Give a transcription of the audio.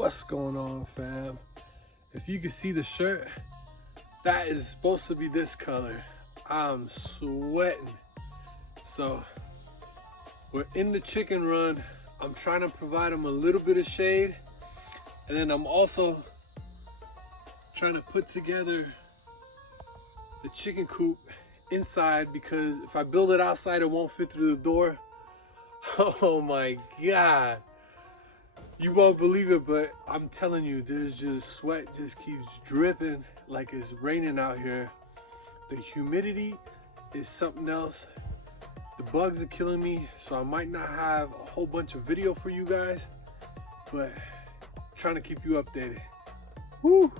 What's going on, fam? If you can see the shirt, that is supposed to be this color. I'm sweating. So we're in the chicken run. I'm trying to provide them a little bit of shade, and then I'm also trying to put together the chicken coop inside, because if I build it outside it won't fit through the door. Oh my god, you won't believe it, but I'm telling you, there's just sweat just keeps dripping like it's raining out here. The humidity is something else. The bugs are killing me, so I might not have a whole bunch of video for you guys, but trying to keep you updated. Woo!